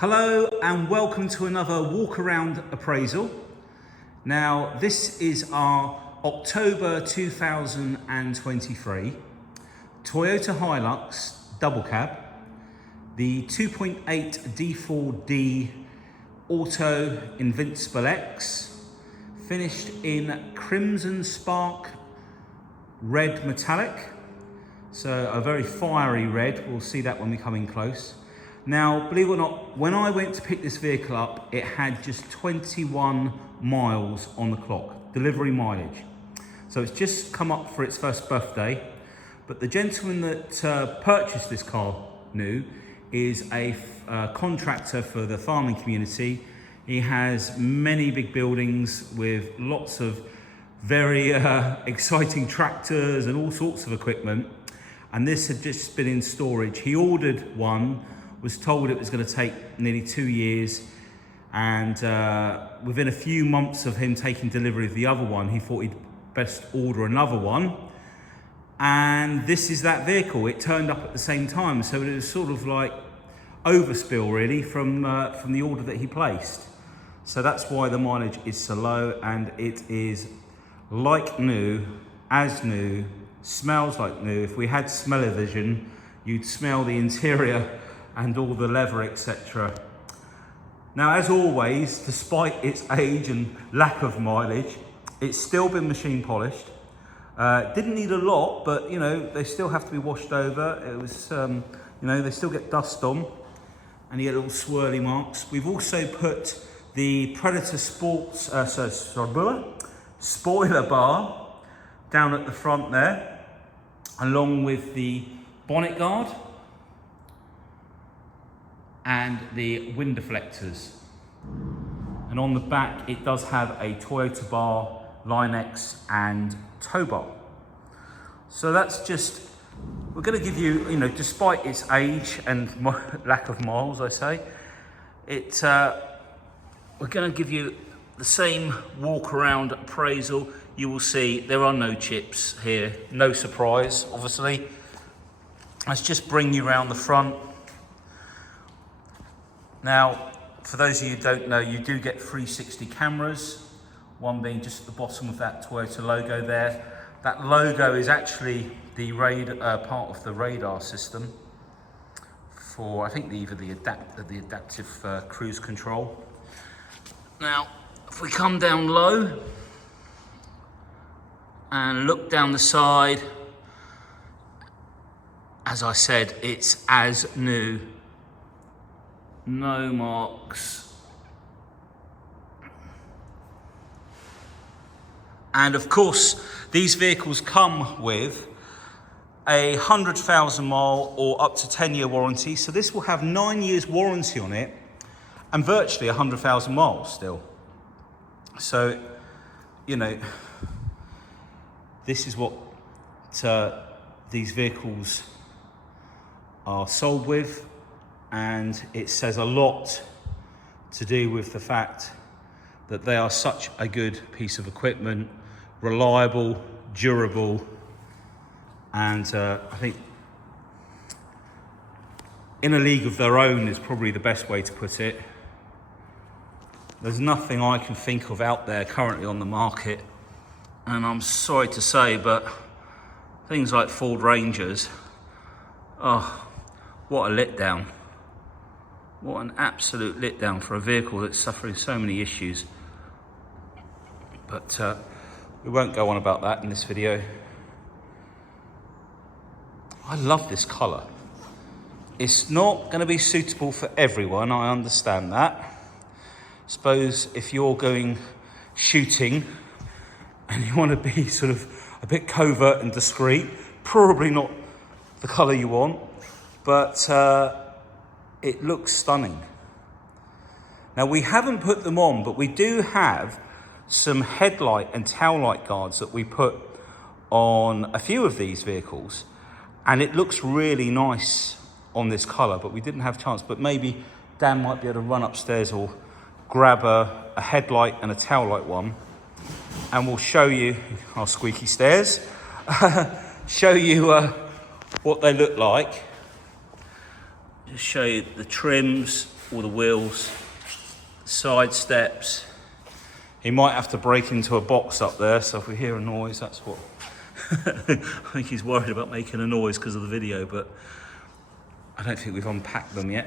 Hello and welcome to another walk around appraisal. Now this is our October 2023 Toyota Hilux double cab, the 2.8 D4-D Auto Invincible X, finished in Crimson Spark Red Metallic, so a very fiery red. We'll see that when we come in close. Now, believe it or not, when I went to pick this vehicle up, it had just 21 miles on the clock, delivery mileage. So it's just come up for its first birthday. But the gentleman that purchased this car new is a contractor for the farming community. He has many big buildings with lots of very exciting tractors and all sorts of equipment. And this had just been in storage. He ordered one, was told it was going to take nearly 2 years, and within a few months of him taking delivery of the other one, he thought he'd best order another one. And this is that vehicle. It turned up at the same time, so it was sort of like overspill really from the order that he placed. So that's why the mileage is so low, and it is like new, as new, smells like new. If we had smell-o-vision, you'd smell the interior and all the leather, etc. Now, as always, despite its age and lack of mileage, it's still been machine polished. Didn't need a lot, but you know, they still have to be washed over. It was, you know, they still get dust on, and you get little swirly marks. We've also put the Predator Sports spoiler bar down at the front there, along with the bonnet guard and the wind deflectors. And on the back it does have a Toyota bar, LINEX and tow bar. So that's just, we're going to give you, you know, despite its age and lack of miles, I say, we're going to give you the same walk around appraisal. You will see there are no chips here, no surprise obviously. Let's just bring you around the front. Now, for those of you who don't know, you do get 360 cameras, one being just at the bottom of that Toyota logo there. That logo is actually the part of the radar system for, I think, either the adaptive cruise control. Now, if we come down low and look down the side, as I said, it's as new. No marks. And of course, these vehicles come with a 100,000 mile or up to 10-year warranty. So this will have 9 years warranty on it and virtually 100,000 miles still. So, you know, this is what these vehicles are sold with. And it says a lot to do with the fact that they are such a good piece of equipment, reliable, durable, and I think in a league of their own is probably the best way to put it. There's nothing I can think of out there currently on the market, and I'm sorry to say, but things like Ford Rangers, oh, what a letdown. What an absolute letdown for a vehicle that's suffering so many issues. But we won't go on about that in this video. I love this colour. It's not going to be suitable for everyone, I understand that. Suppose if you're going shooting and you want to be sort of a bit covert and discreet, probably not the colour you want, but it looks stunning. Now, we haven't put them on, but we do have some headlight and tail light guards that we put on a few of these vehicles, and it looks really nice on this colour, but we didn't have a chance. But maybe Dan might be able to run upstairs or grab a headlight and a tail light one, and we'll show you our squeaky stairs, show you what they look like. Just show you the trims, all the wheels, side steps. He might have to break into a box up there, so if we hear a noise, that's what. I think he's worried about making a noise because of the video, but I don't think we've unpacked them yet.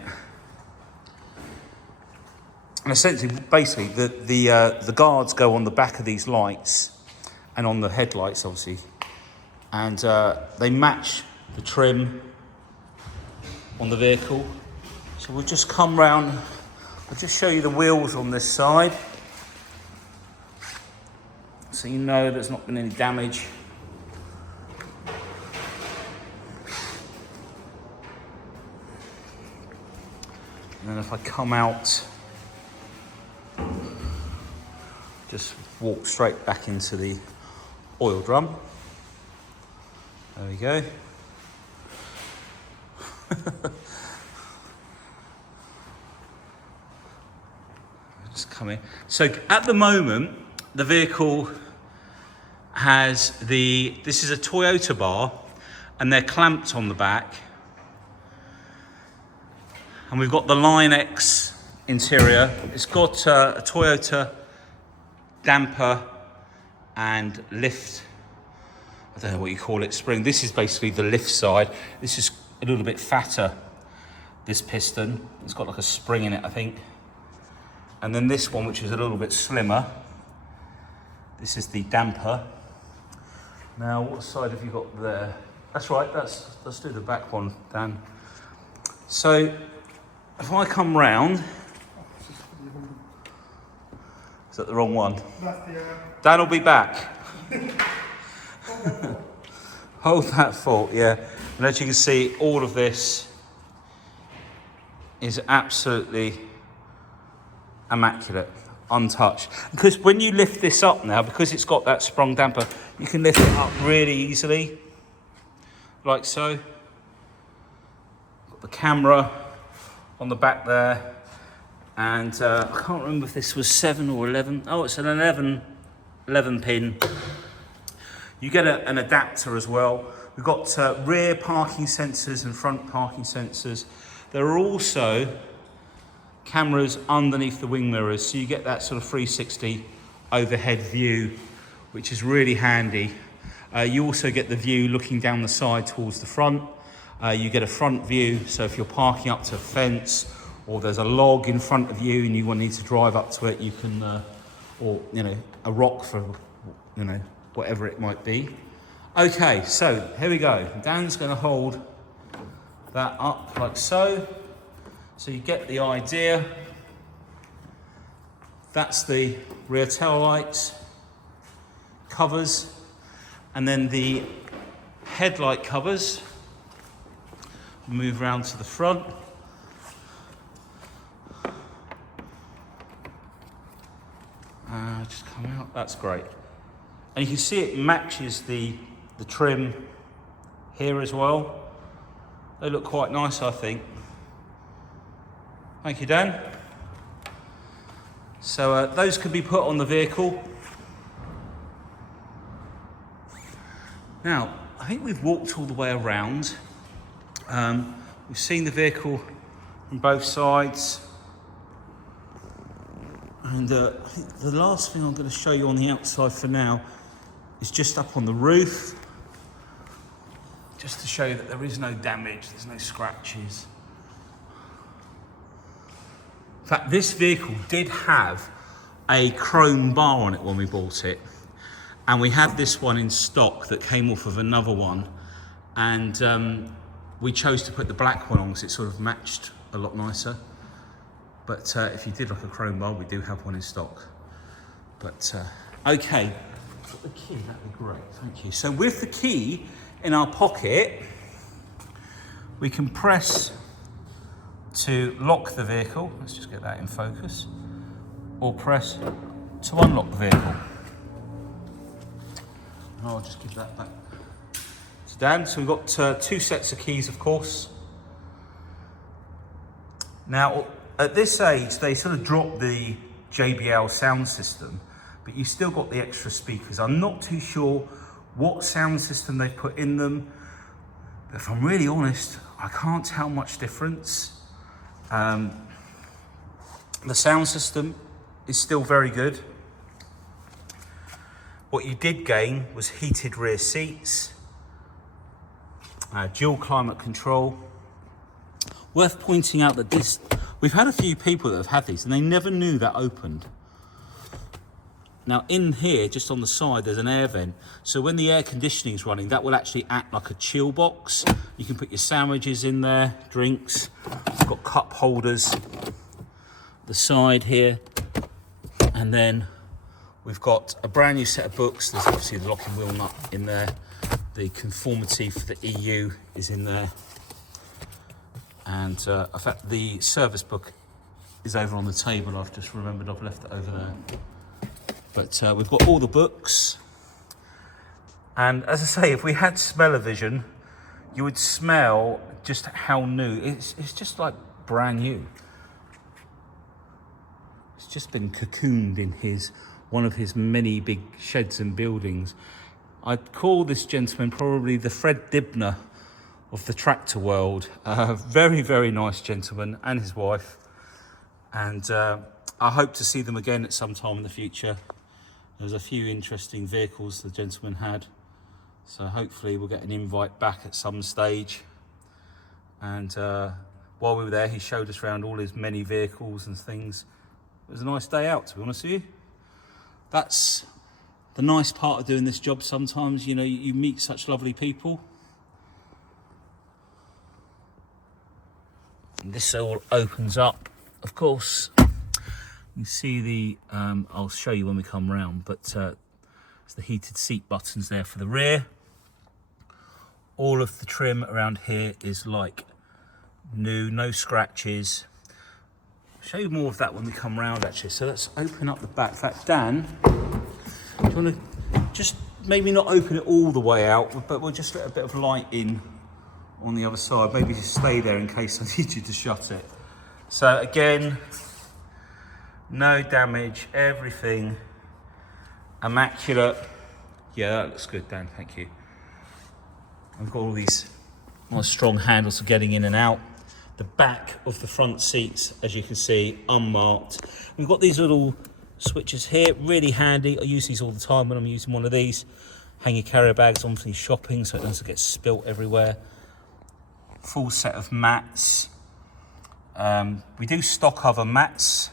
And essentially, basically, the guards go on the back of these lights and on the headlights, obviously, and they match the trim on the vehicle. So we'll just come round. I'll just show you the wheels on this side, so you know there's not been any damage. And then if I come out, just walk straight back into the oil drum. There we go. Just come in. So at the moment, the vehicle has this is a Toyota bar, and they're clamped on the back. And we've got the LINEX interior. It's got a Toyota damper and lift. I don't know what you call it, spring. This is basically the lift side. This is a little bit fatter, this piston. It's got like a spring in it, I think. And then this one, which is a little bit slimmer. This is the damper. Now, what side have you got there? That's right, let's do the back one, Dan. So, if I come round, is that the wrong one? Dan will be back. Hold that thought, yeah. And as you can see, all of this is absolutely immaculate, untouched. Because when you lift this up now, because it's got that sprung damper, you can lift it up really easily, like so. Got the camera on the back there, and I can't remember if this was 7 or 11. Oh, it's an 11 pin. You get an adapter as well. We've got rear parking sensors and front parking sensors. There are also cameras underneath the wing mirrors, so you get that sort of 360 overhead view, which is really handy. You also get the view looking down the side towards the front. You get a front view, so if you're parking up to a fence or there's a log in front of you and you need to drive up to it, you can, or a rock for, whatever it might be. Okay, so here we go. Dan's going to hold that up like so. So you get the idea. That's the rear tail lights, covers, and then the headlight covers. Move round to the front. Just come out, that's great. And you can see it matches the trim here as well. They look quite nice, I think. Thank you, Dan. So those could be put on the vehicle. Now, I think we've walked all the way around. We've seen the vehicle from both sides. And I think the last thing I'm going to show you on the outside for now is just up on the roof. Just to show you that there is no damage, there's no scratches. In fact, this vehicle did have a chrome bar on it when we bought it. And we had this one in stock that came off of another one. And we chose to put the black one on because it sort of matched a lot nicer. But if you did like a chrome bar, we do have one in stock. But okay, put the key, that'd be great, thank you. So with the key in our pocket, we can press to lock the vehicle. Let's just get that in focus. Or press to unlock the vehicle. And I'll just give that back to Dan. So we've got 2 sets of keys, of course. Now, at this age, they sort of dropped the JBL sound system, but you've still got the extra speakers. I'm not too sure what sound system they've put in them, but if I'm really honest, I can't tell much difference. The sound system is still very good. What you did gain was heated rear seats, dual climate control. Worth pointing out that this, we've had a few people that have had these and they never knew that opened. Now in here, just on the side, there's an air vent. So when the air conditioning is running, that will actually act like a chill box. You can put your sandwiches in there, drinks. It's got cup holders, the side here. And then we've got a brand new set of books. There's obviously the locking wheel nut in there. The conformity for the EU is in there. And in fact, the service book is over on the table. I've just remembered I've left it over there. But we've got all the books. And as I say, if we had smell-o-vision, you would smell just how new. It's just like brand new. It's just been cocooned in one of his many big sheds and buildings. I'd call this gentleman probably the Fred Dibner of the tractor world. Very, very nice gentleman, and his wife. And I hope to see them again at some time in the future. There's a few interesting vehicles the gentleman had. So hopefully we'll get an invite back at some stage. And while we were there, he showed us around all his many vehicles and things. It was a nice day out, to be honest with you. That's the nice part of doing this job sometimes. You know, you meet such lovely people. And this all opens up, of course. You see the, I'll show you when we come round, but it's the heated seat buttons there for the rear. All of the trim around here is like new, no scratches. I'll show you more of that when we come round actually. So let's open up the back. In fact, Dan, do you want to just maybe not open it all the way out, but we'll just let a bit of light in on the other side. Maybe just stay there in case I need you to shut it. So again, no damage, everything immaculate. Yeah, that looks good, Dan, thank you. I've got all these nice strong handles for getting in and out. The back of the front seats, as you can see, unmarked. We've got these little switches here, really handy. I use these all the time when I'm using one of these. Hang your carrier bags on for your shopping so it doesn't get spilt everywhere. Full set of mats. We do stock other mats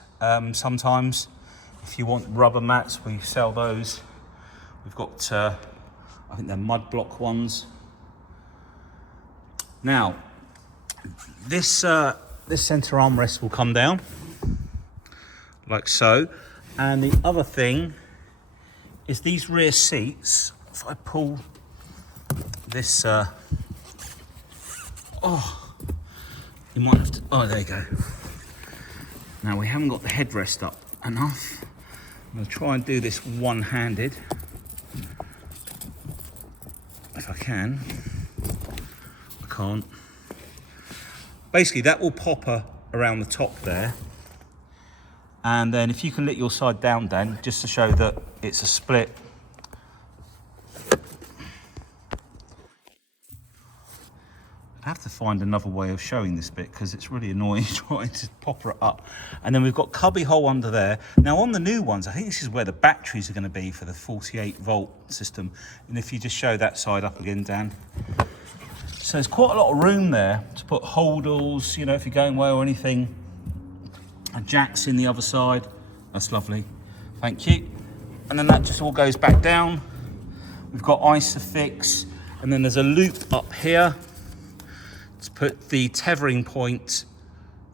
sometimes. If you want rubber mats, we sell those. We've got, I think they're mud block ones. Now, this center armrest will come down, like so. And the other thing is these rear seats, if I pull this, oh, you might have to, oh, there you go. Now we haven't got the headrest up enough. I'm gonna try and do this one-handed, if I can. I can't. Basically, that will pop around the top there. And then if you can let your side down, Dan, just to show that it's a split. I have to find another way of showing this bit because it's really annoying trying to pop it up. And then we've got cubby hole under there. Now on the new ones, I think this is where the batteries are going to be for the 48 volt system. And if you just show that side up again, Dan. So there's quite a lot of room there to put holdalls, you know, if you're going away or anything. And jacks in the other side. That's lovely. Thank you. And then that just all goes back down. We've got Isofix. And then there's a loop up here to put the tethering point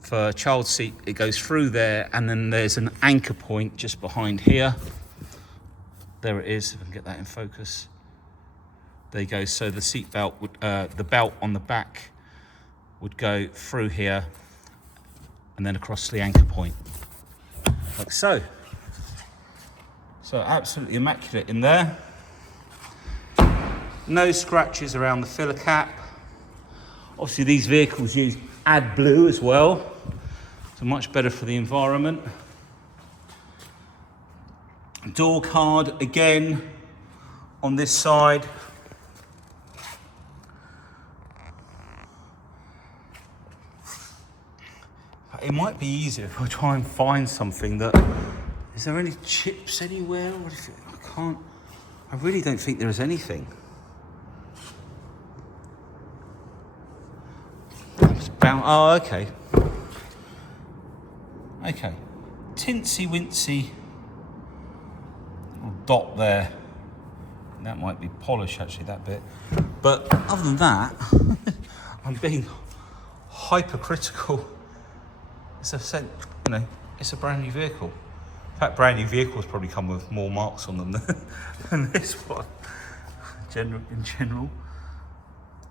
for child seat. It goes through there. And then there's an anchor point just behind here. There it is, if I can get that in focus. There you go. So the seat belt would, the belt on the back would go through here and then across the anchor point, like so. So absolutely immaculate in there. No scratches around the filler cap. Obviously these vehicles use AdBlue as well, so much better for the environment. Door card again on this side. it might be easier if I try and find something that... Is there any chips anywhere? What if I can't... I really don't think there is anything. Oh, okay. Okay. Tinsy wincy little dot there. That might be polish actually, that bit. But other than that, I'm being hypercritical. It's a brand new vehicle. In fact, brand new vehicles probably come with more marks on them than this one. In general,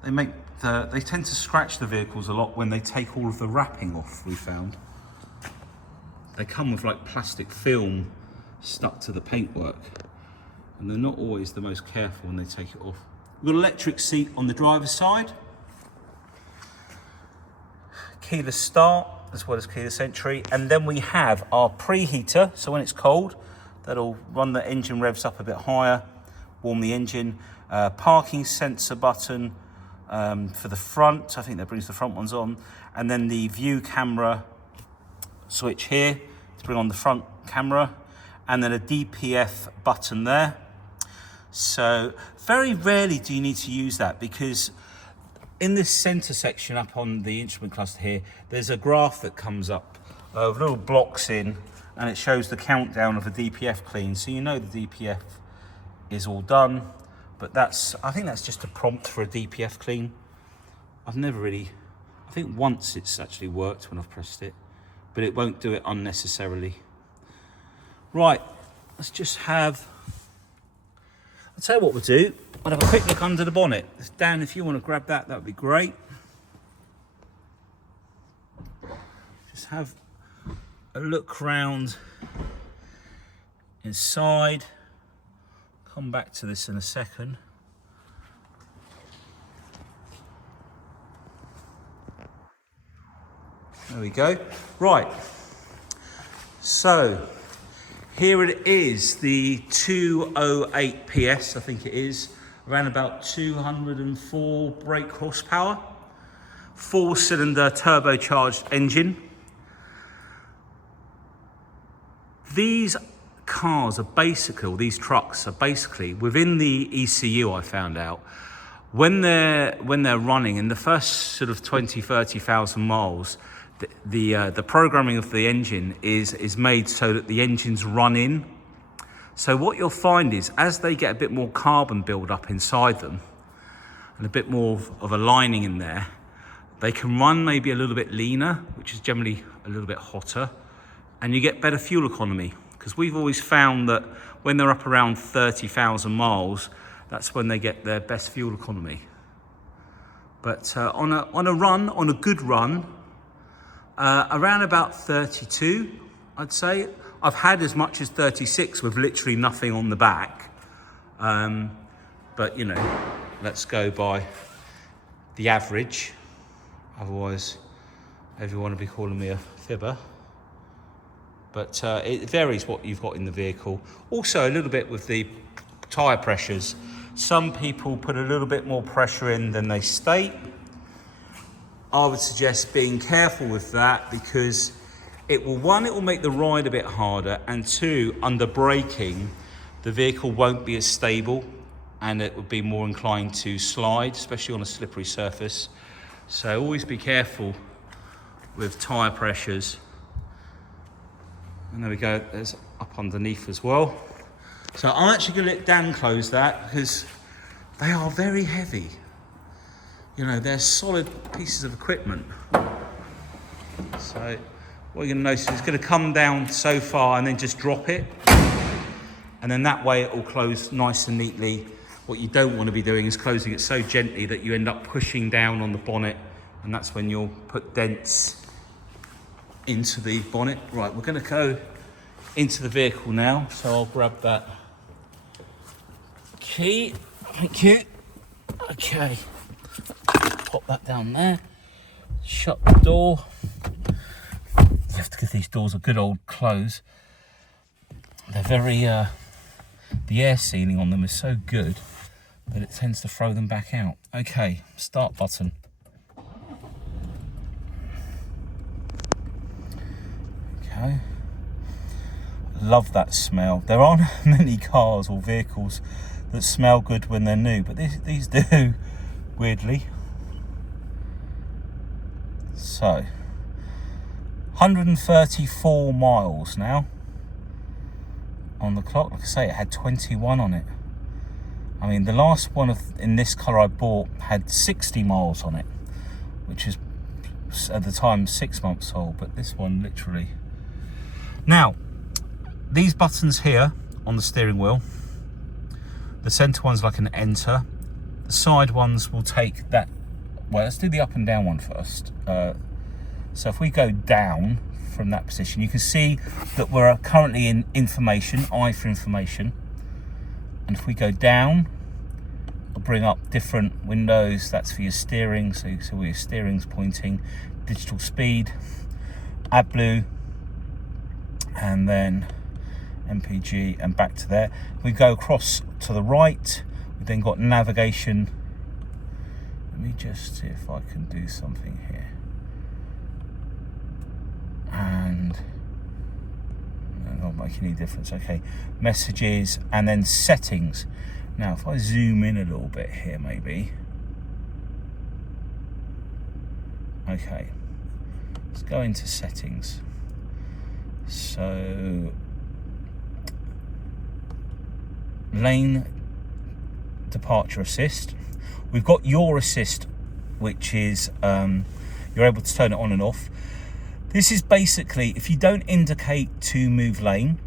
they tend to scratch the vehicles a lot when they take all of the wrapping off. We found they come with like plastic film stuck to the paintwork, and they're not always the most careful when they take it off. We've got an electric seat on the driver's side, keyless start as well as keyless entry, and then we have our preheater, so when it's cold that'll run the engine revs up a bit higher, warm the engine. Parking sensor button for the front, I think that brings the front ones on, and then the view camera switch here to bring on the front camera, and then a DPF button there. So very rarely do you need to use that, because in this center section up on the instrument cluster here, there's a graph that comes up of little blocks in, and it shows the countdown of a DPF clean. So you know the DPF is all done, but I think that's just a prompt for a DPF clean. I've never really, I think once it's actually worked when I've pressed it, but it won't do it unnecessarily. Right, let's just have, I'll tell you what we'll do. We'll have a quick look under the bonnet. Dan, if you want to grab that, that would be great. Just have a look round inside. Come back to this in a second. There we go. Right. So here it is, the 208 PS, I think it is, around about 204 brake horsepower, 4-cylinder turbocharged engine. These cars are basically, or these trucks are basically, within the ECU, I found out, when they're running in the first sort of 20-30,000 miles, the programming of the engine is made so that the engines run in. So what you'll find is, as they get a bit more carbon build up inside them and a bit more of a lining in there, they can run maybe a little bit leaner, which is generally a little bit hotter, and you get better fuel economy. Because we've always found that when they're up around 30,000 miles, that's when they get their best fuel economy. But on a good run, around about 32, I'd say. I've had as much as 36 with literally nothing on the back. But, you know, let's go by the average. Otherwise, everyone will be calling me a fibber. But it varies what you've got in the vehicle. Also, a little bit with the tyre pressures. Some people put a little bit more pressure in than they state. I would suggest being careful with that, because it will make the ride a bit harder, and two, under braking, the vehicle won't be as stable and it would be more inclined to slide, especially on a slippery surface. So always be careful with tyre pressures. And there we go, there's up underneath as well. So I'm actually going to let Dan close that, because they are very heavy. You know, they're solid pieces of equipment. So what you're going to notice is it's going to come down so far and then just drop it. And then that way it will close nice and neatly. What you don't want to be doing is closing it so gently that you end up pushing down on the bonnet, and that's when you'll put dents into the bonnet. Right, we're going to go into the vehicle now, so I'll grab that key. Thank you. Okay. Pop that down there, shut the door. You have to give these doors a good old close. They're very, the air sealing on them is so good that it tends to throw them back out. Okay, start button. go. Love that smell. There aren't many cars or vehicles that smell good when they're new, but these do, weirdly. So 134 miles now on the clock. Like I say, it had 21 on it. I mean, the last one in this colour I bought had 60 miles on it, which is at the time 6 months old, but this one literally. Now, these buttons here on the steering wheel, the centre one's like an enter, the side ones will take that. Well, let's do the up and down one first. So if we go down from that position, you can see that we're currently in information, I for information. And if we go down, it'll bring up different windows. That's for your steering, so where your steering's pointing, digital speed, AdBlue, and then MPG, and back to there. We go across to the right, we've then got navigation. Let me just see if I can do something here. And not making any difference. Okay, messages, and then settings. Now if I zoom in a little bit here, maybe. Okay, let's go into settings. So lane departure assist, we've got your assist, which is you're able to turn it on and off. This is basically, if you don't indicate to move lane,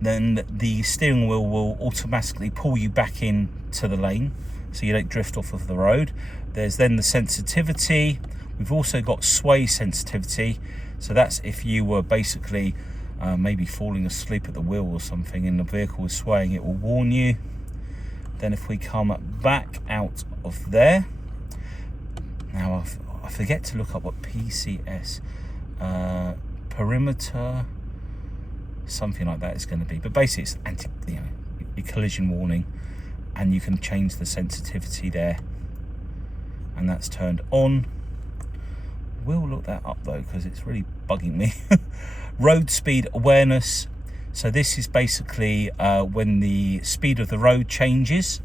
then the steering wheel will automatically pull you back in to the lane, so you don't drift off of the road. There's then the sensitivity. We've also got sway sensitivity, so that's if you were basically maybe falling asleep at the wheel or something and the vehicle was swaying, it will warn you. Then if we come back out of there, now I forget to look up what PCS, perimeter, something like that is going to be, but basically it's your collision warning, and you can change the sensitivity there, and that's turned on. We'll look that up though because it's really bugging me. Road speed awareness, so this is basically when the speed of the road changes.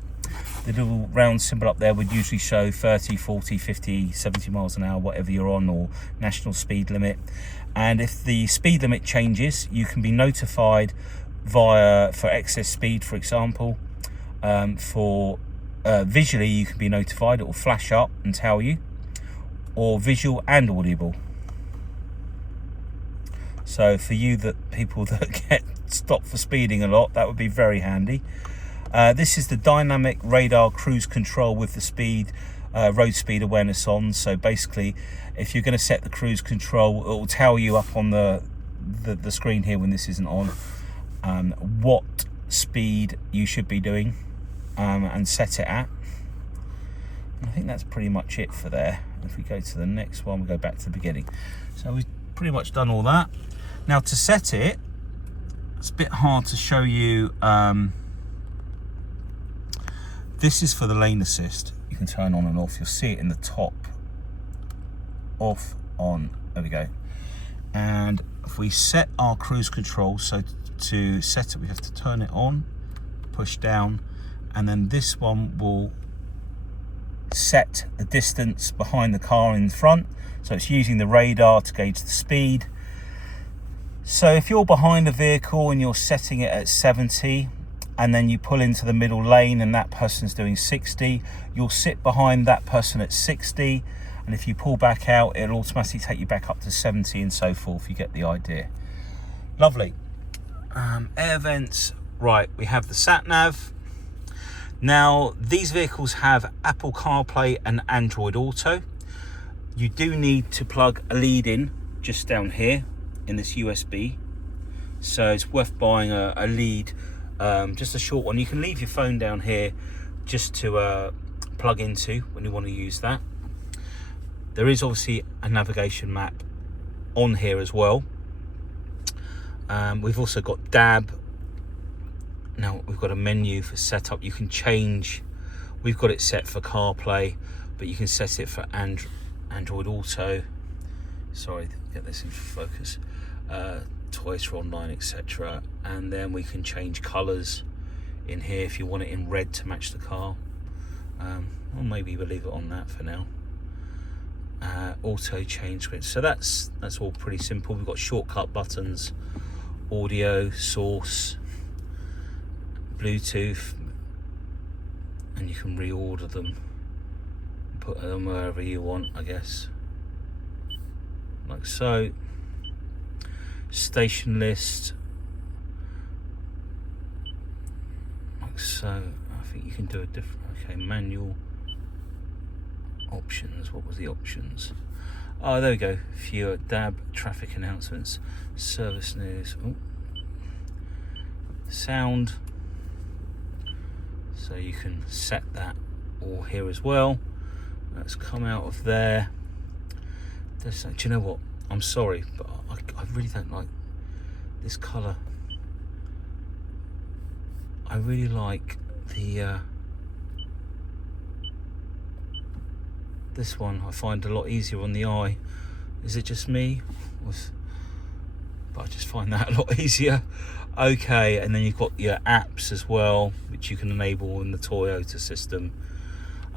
The little round symbol up there would usually show 30, 40, 50, 70 miles an hour, whatever you're on, or national speed limit. And if the speed limit changes, you can be notified for excess speed, for example. For visually, you can be notified. It will flash up and tell you, or visual and audible. So for you, people that get stopped for speeding a lot, that would be very handy. This is the dynamic radar cruise control with the road speed awareness on. So basically, if you're going to set the cruise control, it will tell you up on the screen here when this isn't on, what speed you should be doing and set it at. And I think that's pretty much it for there. If we go to the next one, we go back to the beginning. So we've pretty much done all that. Now to set it, it's a bit hard to show you. This is for the lane assist. You can turn on and off. You'll see it in the top. Off, on, there we go. And if we set our cruise control, so to set it, we have to turn it on, push down, and then this one will set the distance behind the car in front. So it's using the radar to gauge the speed. So if you're behind a vehicle and you're setting it at 70, and then you pull into the middle lane and that person's doing 60, you'll sit behind that person at 60, and if you pull back out, it'll automatically take you back up to 70 and so forth. You get the idea. Lovely. Air vents. Right, we have the sat nav. Now these vehicles have Apple CarPlay and Android Auto. You do need to plug a lead in just down here in this USB, so it's worth buying a lead, just a short one. You can leave your phone down here just to plug into when you want to use that. There is obviously a navigation map on here as well. We've also got DAB. Now we've got a menu for setup. You can change. We've got it set for CarPlay, but you can set it for Android Auto. Sorry, get this into focus. Toyota Online, etc. And then we can change colours in here if you want it in red to match the car. Or maybe we'll leave it on that for now. Auto change switch. So that's all pretty simple. We've got shortcut buttons, audio, source, Bluetooth, and you can reorder them, put them wherever you want, I guess, like so. Station list, like so. I think you can do a different, okay, manual options. What was the options? Oh, there we go. Fewer DAB, traffic announcements, service news. Ooh. Sound, so you can set that all here as well. Let's come out of there. Do you know what? I'm sorry, but I really don't like this colour. I really like the this one. I find a lot easier on the eye. Is it just me? But I just find that a lot easier. Okay, and then you've got your apps as well, which you can enable in the Toyota system.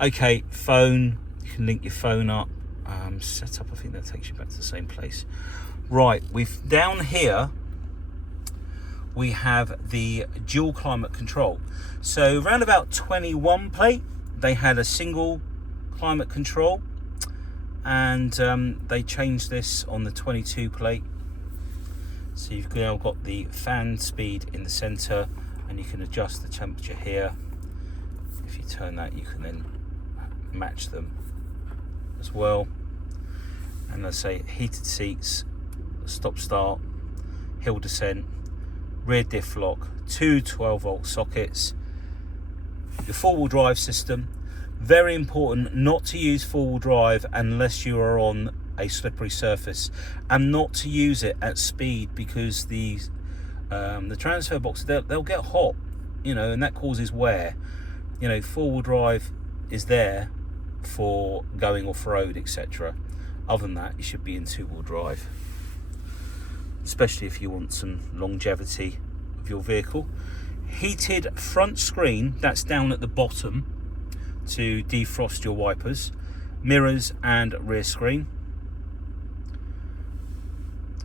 Okay, phone, you can link your phone up. Set up, I think that takes you back to the same place. Right, we've down here we have the dual climate control. So around about 21 plate, they had a single climate control, and they changed this on the 22 plate. So you've now got the fan speed in the center, and you can adjust the temperature here. If you turn that, you can then match them as well. And let's say heated seats, stop start, hill descent, rear diff lock, two 12-volt sockets, your four-wheel drive system. Very important not to use four-wheel drive unless you are on a slippery surface, and not to use it at speed, because the transfer boxes, they'll get hot, you know, and that causes wear. You know, four-wheel drive is there for going off-road, etc. Other than that, you should be in two-wheel drive, especially if you want some longevity of your vehicle. Heated front screen, that's down at the bottom to defrost your wipers, mirrors and rear screen.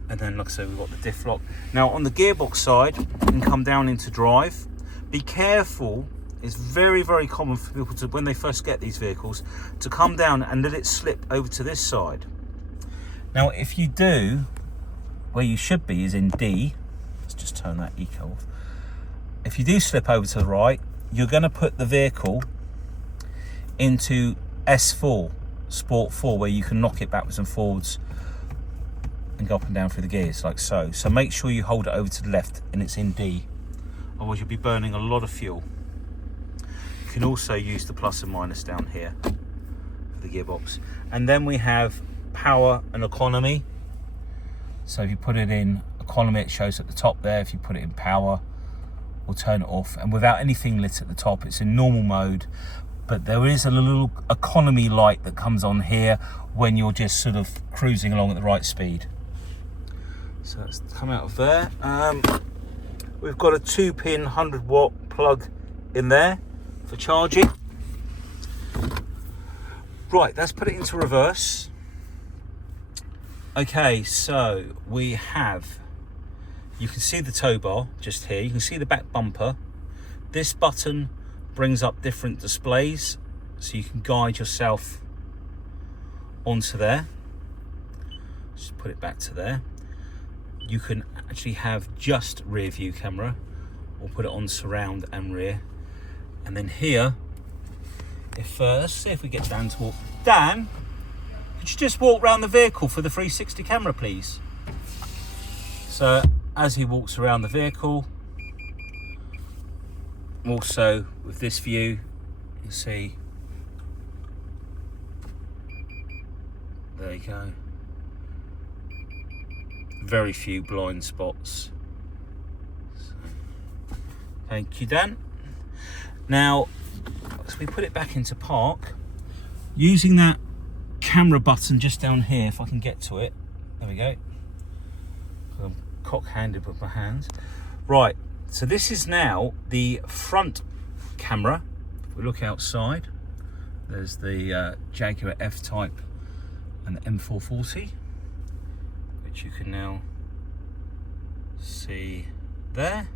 And then, like I said, we've got the diff lock. Now on the gearbox side, you can come down into drive. Be careful, it's very, very common for people to, when they first get these vehicles, to come down and let it slip over to this side. Now if you do, where you should be is in D. Let's just turn that eco off. If you do slip over to the right, you're going to put the vehicle into S4, Sport 4, where you can knock it backwards and forwards and go up and down through the gears, like so. So make sure you hold it over to the left and it's in D, otherwise you'll be burning a lot of fuel. You can also use the plus and minus down here for the gearbox. And then we have power and economy. So if you put it in economy, it shows at the top there. If you put it in power, we'll turn it off. And without anything lit at the top, it's in normal mode. But there is a little economy light that comes on here when you're just sort of cruising along at the right speed. So let's come out of there. We've got a 2-pin 100-watt plug in there for charging. Right, let's put it into reverse. Okay, so we have, you can see the tow bar just here. You can see the back bumper. This button brings up different displays, so you can guide yourself onto there. Just put it back to there. You can actually have just rear view camera, or put it on surround and rear. And then here, if let's see if we get Dan to walk. Dan, could you just walk around the vehicle for the 360 camera, please? So as he walks around the vehicle, also with this view, you see, there you go, very few blind spots. So, thank you, Dan. Now, as we put it back into park, using that camera button just down here, if I can get to it, there we go. I'm cock-handed with my hands. Right, so this is now the front camera. If we look outside, there's the Jaguar F-Type and the M440, which you can now see there.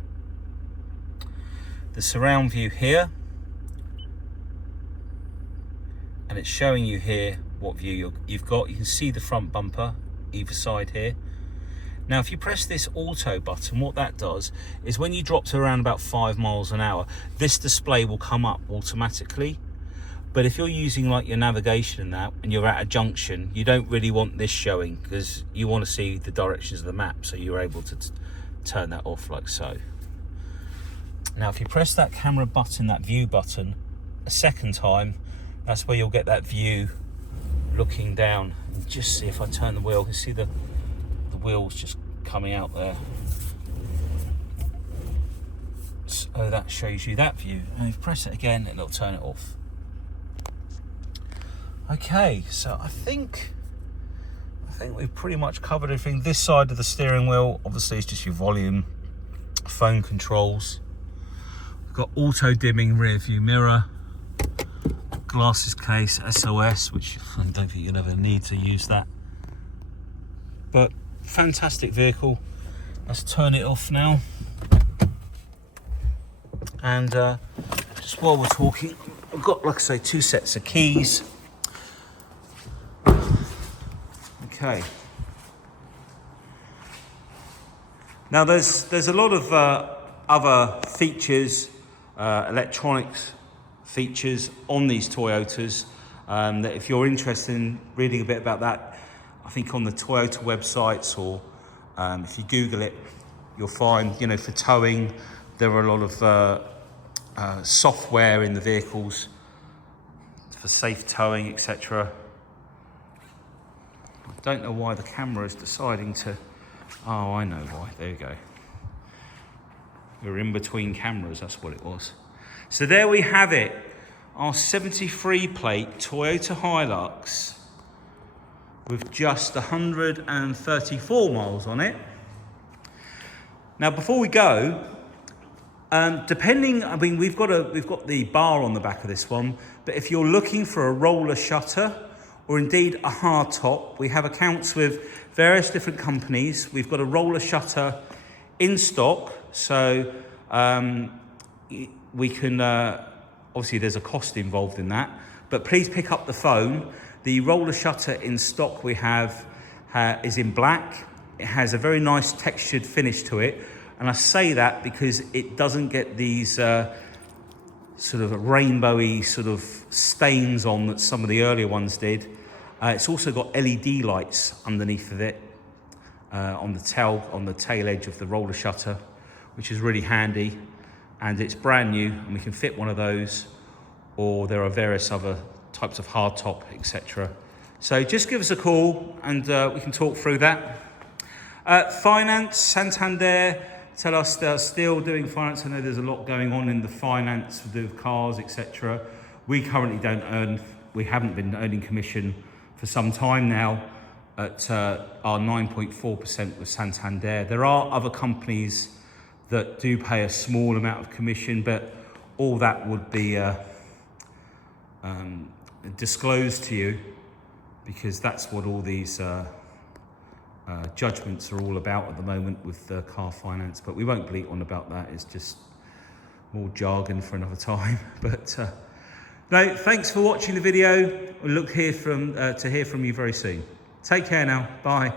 The surround view here, and it's showing you here what view you've got. You can see the front bumper either side here. Now if you press this auto button, what that does is when you drop to around about 5 miles an hour, this display will come up automatically. But if you're using like your navigation and that, and you're at a junction, you don't really want this showing, because you want to see the directions of the map, so you're able to turn that off like so. Now if you press that camera button, that view button, a second time, that's where you'll get that view looking down. And just see, if I turn the wheel, you can see the wheels just coming out there. So that shows you that view. And if you press it again, it'll turn it off. Okay, so I think we've pretty much covered everything. This side of the steering wheel, obviously, is just your volume, phone controls. We've got auto dimming rear view mirror, glasses case, SOS, which I don't think you'll ever need to use that. But fantastic vehicle. Let's turn it off now. And just while we're talking, I've got, like I say, 2 sets of keys. Okay. Now there's a lot of other features, electronics features on these Toyotas, that if you're interested in reading a bit about that, I think on the Toyota websites, or if you Google it, you'll find, you know, for towing, there are a lot of software in the vehicles for safe towing, etc. I don't know why the camera is deciding to... Oh, I know why. There you go. We're in between cameras, that's what it was. So there we have it. Our 73 plate Toyota Hilux with just 134 miles on it. Now, before we go, depending, I mean, we've got the bar on the back of this one, but if you're looking for a roller shutter, or indeed a hardtop, we have accounts with various different companies. We've got a roller shutter in stock, so we can, obviously there's a cost involved in that, but please pick up the phone. The roller shutter in stock we have is in black. It has a very nice textured finish to it, and I say that because it doesn't get these sort of rainbowy sort of stains on that some of the earlier ones did. It's also got LED lights underneath of it on the tail edge of the roller shutter, which is really handy, and it's brand new, and we can fit one of those, or there are various other types of hardtop, etc. So just give us a call and we can talk through that. Finance, Santander tell us they're still doing finance. I know there's a lot going on in the finance with cars, etc. We currently we haven't been earning commission for some time now at our 9.4% with Santander. There are other companies that do pay a small amount of commission, but all that would be disclosed to you, because that's what all these judgments are all about at the moment with car finance. But we won't bleat on about that. It's just more jargon for another time. But no, thanks for watching the video. We look to hear from you very soon. Take care now. Bye.